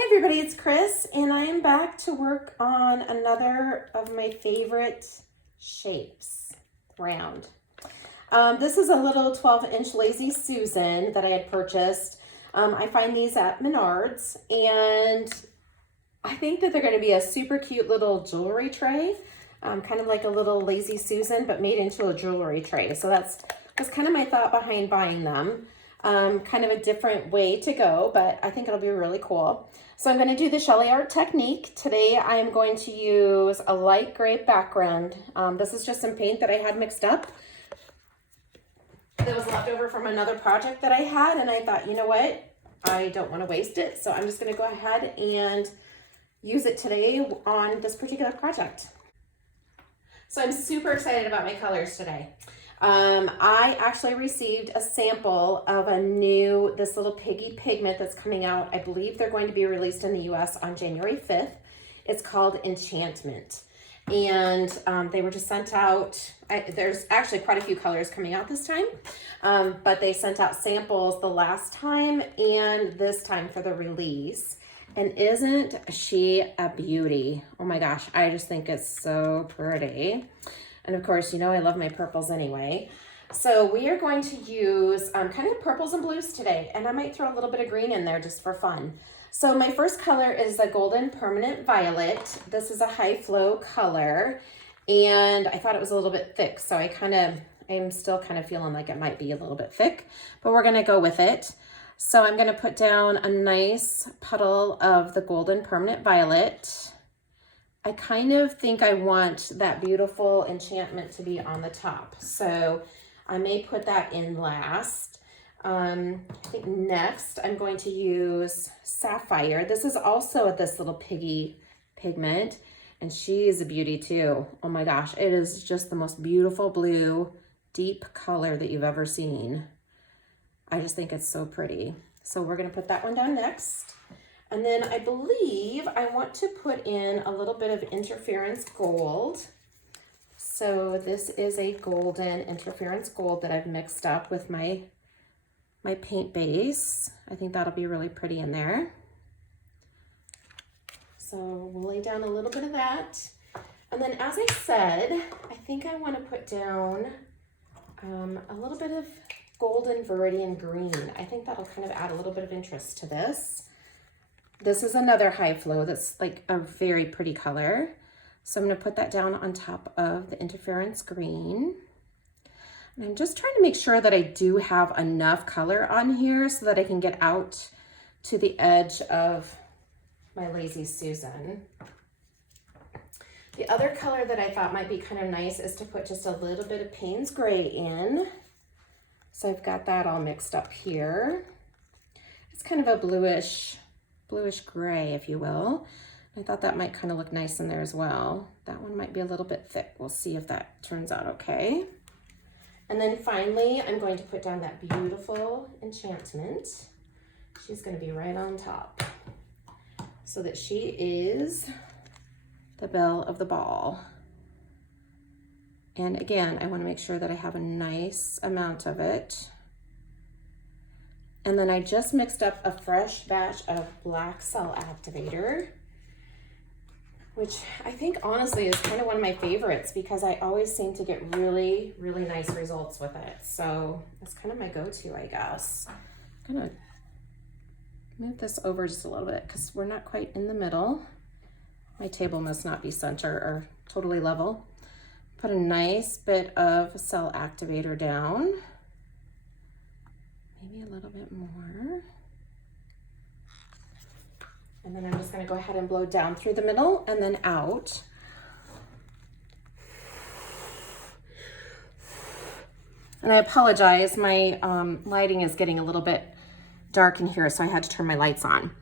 Hey everybody, it's Chris, and I am back to work on another of my favorite shapes, round. This is a little 12-inch Lazy Susan that I had purchased. I find these at Menards, and I think that they're going to be a super cute little jewelry tray, kind of like a little Lazy Susan, but made into a jewelry tray. So that's kind of my thought behind buying them. Kind of a different way to go, but I think it'll be really cool. So I'm going to do the Shelly Art Technique. Today I am going to use a light gray background. This is just some paint that I had mixed up that was left over from another project that I had, and I thought, you know what, I don't want to waste it, so I'm just going to go ahead and use it today on this particular project. So I'm super excited about my colors today. I actually received a sample of this little Piggy pigment that's coming out. I believe they're going to be released in the US on January 5th. It's called Enchantment. And they were just sent out. There's actually quite a few colors coming out this time. But they sent out samples the last time and this time for the release. And isn't she a beauty? Oh my gosh, I just think it's so pretty. And of course, you know I love my purples anyway. So we are going to use kind of purples and blues today, and I might throw a little bit of green in there just for fun. So my first color is the Golden Permanent Violet. This is a high flow color, and I thought it was a little bit thick, so I'm still kind of feeling like it might be a little bit thick, but we're gonna go with it. So I'm gonna put down a nice puddle of the Golden Permanent Violet. I kind of think I want that beautiful enchantment to be on the top. So I may put that in last. I think next I'm going to use Sapphire. This is also this little Piggy pigment, and she is a beauty too. Oh my gosh, it is just the most beautiful blue, deep color that you've ever seen. I just think it's so pretty. So we're gonna put that one down next. And then I believe I want to put in a little bit of interference gold. So this is a golden interference gold that I've mixed up with my paint base. I think that'll be really pretty in there. So we'll lay down a little bit of that. And then as I said, I think I want to put down a little bit of golden viridian green. I think that'll kind of add a little bit of interest to this. This is another high flow that's like a very pretty color. So I'm gonna put that down on top of the interference green. And I'm just trying to make sure that I do have enough color on here so that I can get out to the edge of my Lazy Susan. The other color that I thought might be kind of nice is to put just a little bit of Payne's gray in. So I've got that all mixed up here. It's kind of a bluish gray, if you will. I thought that might kind of look nice in there as well. That one might be a little bit thick. We'll see if that turns out okay. And then finally, I'm going to put down that beautiful enchantment. She's going to be right on top so that she is the belle of the ball. And again, I want to make sure that I have a nice amount of it. And then I just mixed up a fresh batch of black cell activator, which I think honestly is kind of one of my favorites because I always seem to get really, really nice results with it. So that's kind of my go-to, I guess. I'm gonna move this over just a little bit because we're not quite in the middle. My table must not be center or totally level. Put a nice bit of cell activator down. Maybe a little bit more. And then I'm just gonna go ahead and blow down through the middle and then out. And I apologize, my lighting is getting a little bit dark in here, so I had to turn my lights on.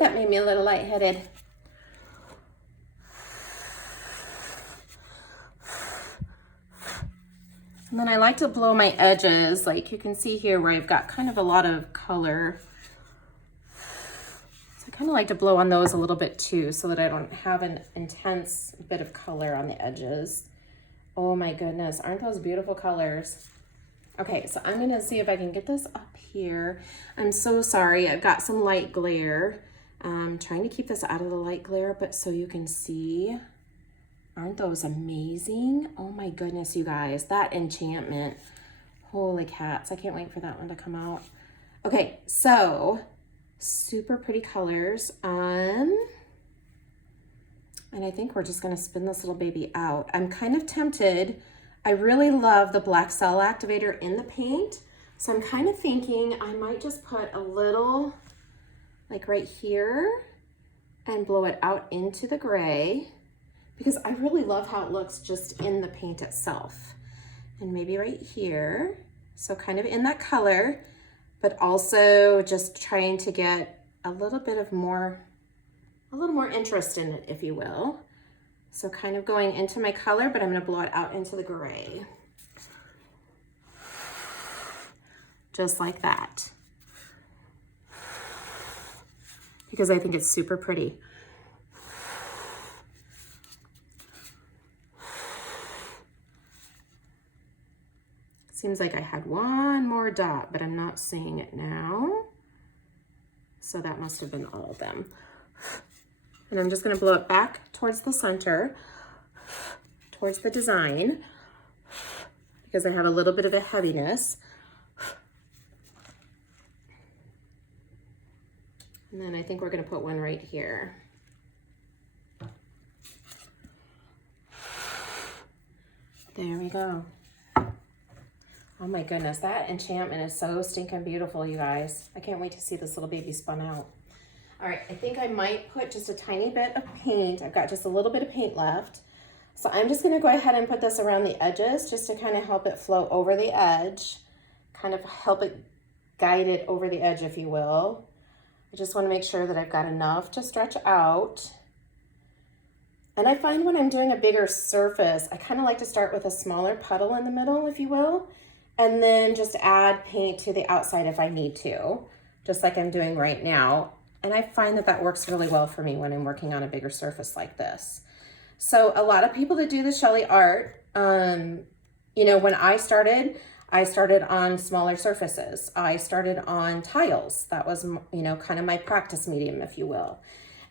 That made me a little lightheaded. And then I like to blow my edges, like you can see here where I've got kind of a lot of color. So I kind of like to blow on those a little bit too, so that I don't have an intense bit of color on the edges. Oh my goodness, aren't those beautiful colors? Okay, so I'm gonna see if I can get this up here. I'm so sorry, I've got some light glare. I'm trying to keep this out of the light glare, but so you can see. Aren't those amazing? Oh my goodness, you guys, that enchantment. Holy cats, I can't wait for that one to come out. Okay, so super pretty colors. And I think we're just gonna spin this little baby out. I'm kind of tempted. I really love the black cell activator in the paint. So I'm kind of thinking I might just put a little, like right here, and blow it out into the gray, because I really love how it looks just in the paint itself. And maybe right here, so kind of in that color, but also just trying to get a little more interest in it, if you will. So kind of going into my color, but I'm gonna blow it out into the gray. Just like that. Because I think it's super pretty. Seems like I had one more dot, but I'm not seeing it now. So that must have been all of them. And I'm just gonna blow it back towards the center, towards the design, because I have a little bit of a heaviness. And then I think we're gonna put one right here. There we go. Oh my goodness, that enchantment is so stinking beautiful, you guys. I can't wait to see this little baby spun out. All right, I think I might put just a tiny bit of paint. I've got just a little bit of paint left. So I'm just gonna go ahead and put this around the edges just to kind of help it flow over the edge, kind of help it guide it over the edge, if you will. I just wanna make sure that I've got enough to stretch out. And I find when I'm doing a bigger surface, I kind of like to start with a smaller puddle in the middle, if you will, and then just add paint to the outside if I need to, just like I'm doing right now. And I find that that works really well for me when I'm working on a bigger surface like this. So a lot of people that do the Shelly art, you know, when I started on smaller surfaces. I started on tiles. That was, you know, kind of my practice medium, if you will.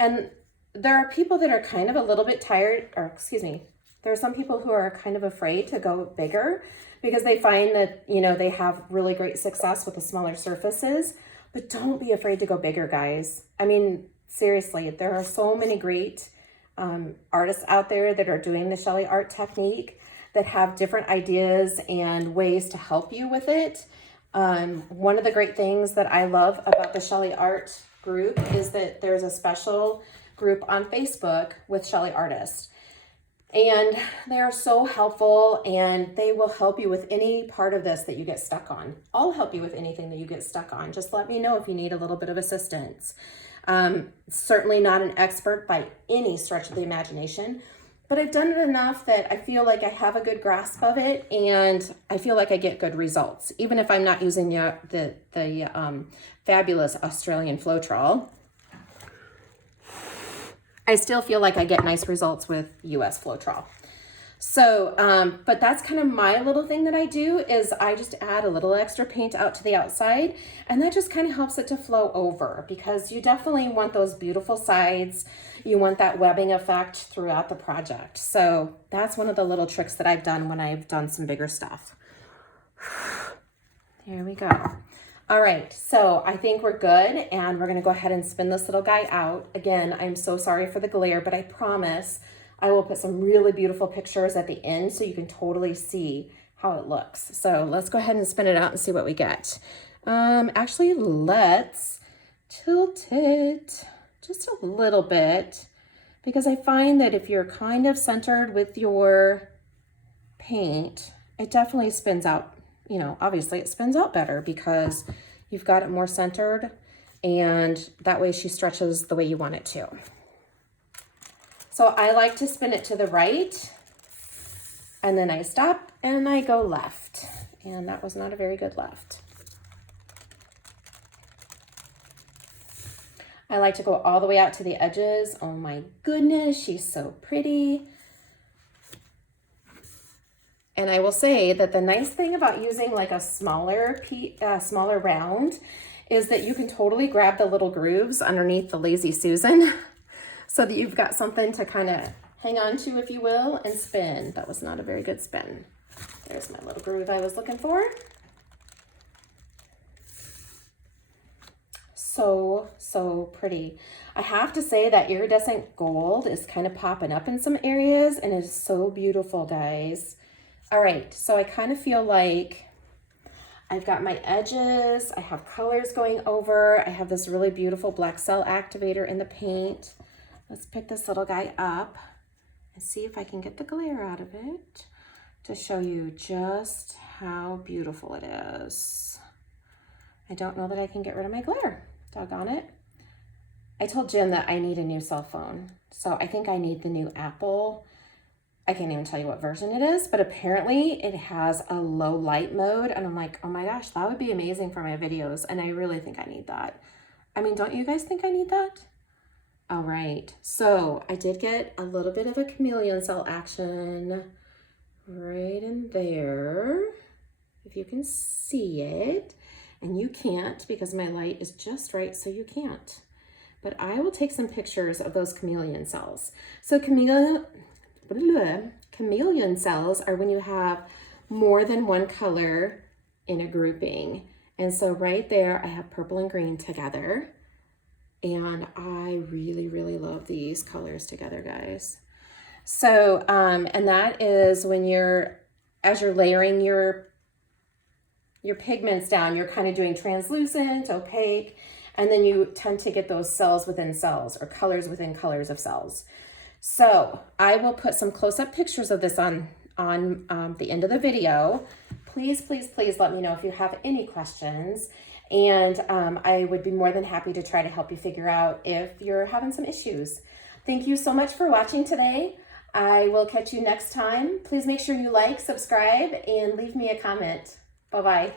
And there are people that are kind of a little bit tired, or excuse me, there are some people who are kind of afraid to go bigger because they find that, you know, they have really great success with the smaller surfaces. But don't be afraid to go bigger, guys. I mean, seriously, there are so many great artists out there that are doing the Shelly Art Technique that have different ideas and ways to help you with it. One of the great things that I love about the Shelly Art group is that there's a special group on Facebook with Shelly artists. And they are so helpful, and they will help you with any part of this that you get stuck on. I'll help you with anything that you get stuck on. Just let me know if you need a little bit of assistance. Certainly not an expert by any stretch of the imagination, but I've done it enough that I feel like I have a good grasp of it, and I feel like I get good results, even if I'm not using the fabulous Australian Floetrol. I still feel like I get nice results with US Floetrol. So, but that's kind of my little thing that I do, is I just add a little extra paint out to the outside, and that just kind of helps it to flow over, because you definitely want those beautiful sides. You want that webbing effect throughout the project. So that's one of the little tricks that I've done when I've done some bigger stuff. There we go. All right, so I think we're good, and we're gonna go ahead and spin this little guy out. Again, I'm so sorry for the glare, but I promise I will put some really beautiful pictures at the end so you can totally see how it looks. So let's go ahead and spin it out and see what we get. Actually, let's tilt it just a little bit, because I find that if you're kind of centered with your paint, it definitely spins out. You know, obviously it spins out better because you've got it more centered, and that way she stretches the way you want it to. So I like to spin it to the right. and then I stop and I go left. And that was not a very good left. I like to go all the way out to the edges. Oh my goodness, she's so pretty. And I will say that the nice thing about using like a smaller round is that you can totally grab the little grooves underneath the Lazy Susan so that you've got something to kind of hang on to, if you will, and spin. That was not a very good spin. There's my little groove I was looking for. So, so pretty. I have to say that iridescent gold is kind of popping up in some areas and it is so beautiful, guys. All right, so I kind of feel like I've got my edges, I have colors going over, I have this really beautiful black cell activator in the paint. Let's pick this little guy up and see if I can get the glare out of it to show you just how beautiful it is. I don't know that I can get rid of my glare, doggone it. I told Jim that I need a new cell phone, so I think I need the new Apple. I can't even tell you what version it is, but apparently it has a low light mode. And I'm like, oh my gosh, that would be amazing for my videos. And I really think I need that. I mean, don't you guys think I need that? All right, so I did get a little bit of a chameleon cell action right in there, if you can see it. And you can't because my light is just right, so you can't. But I will take some pictures of those chameleon cells. So chameleon cells are when you have more than one color in a grouping. And so right there, I have purple and green together. And I really, really love these colors together, guys. So, and that is when as you're layering your pigments down, you're kind of doing translucent, opaque, and then you tend to get those cells within cells or colors within colors of cells. So I will put some close-up pictures of this on the end of the video. Please, please, please let me know if you have any questions. And I would be more than happy to try to help you figure out if you're having some issues. Thank you so much for watching today. I will catch you next time. Please make sure you like, subscribe, and leave me a comment. Bye-bye.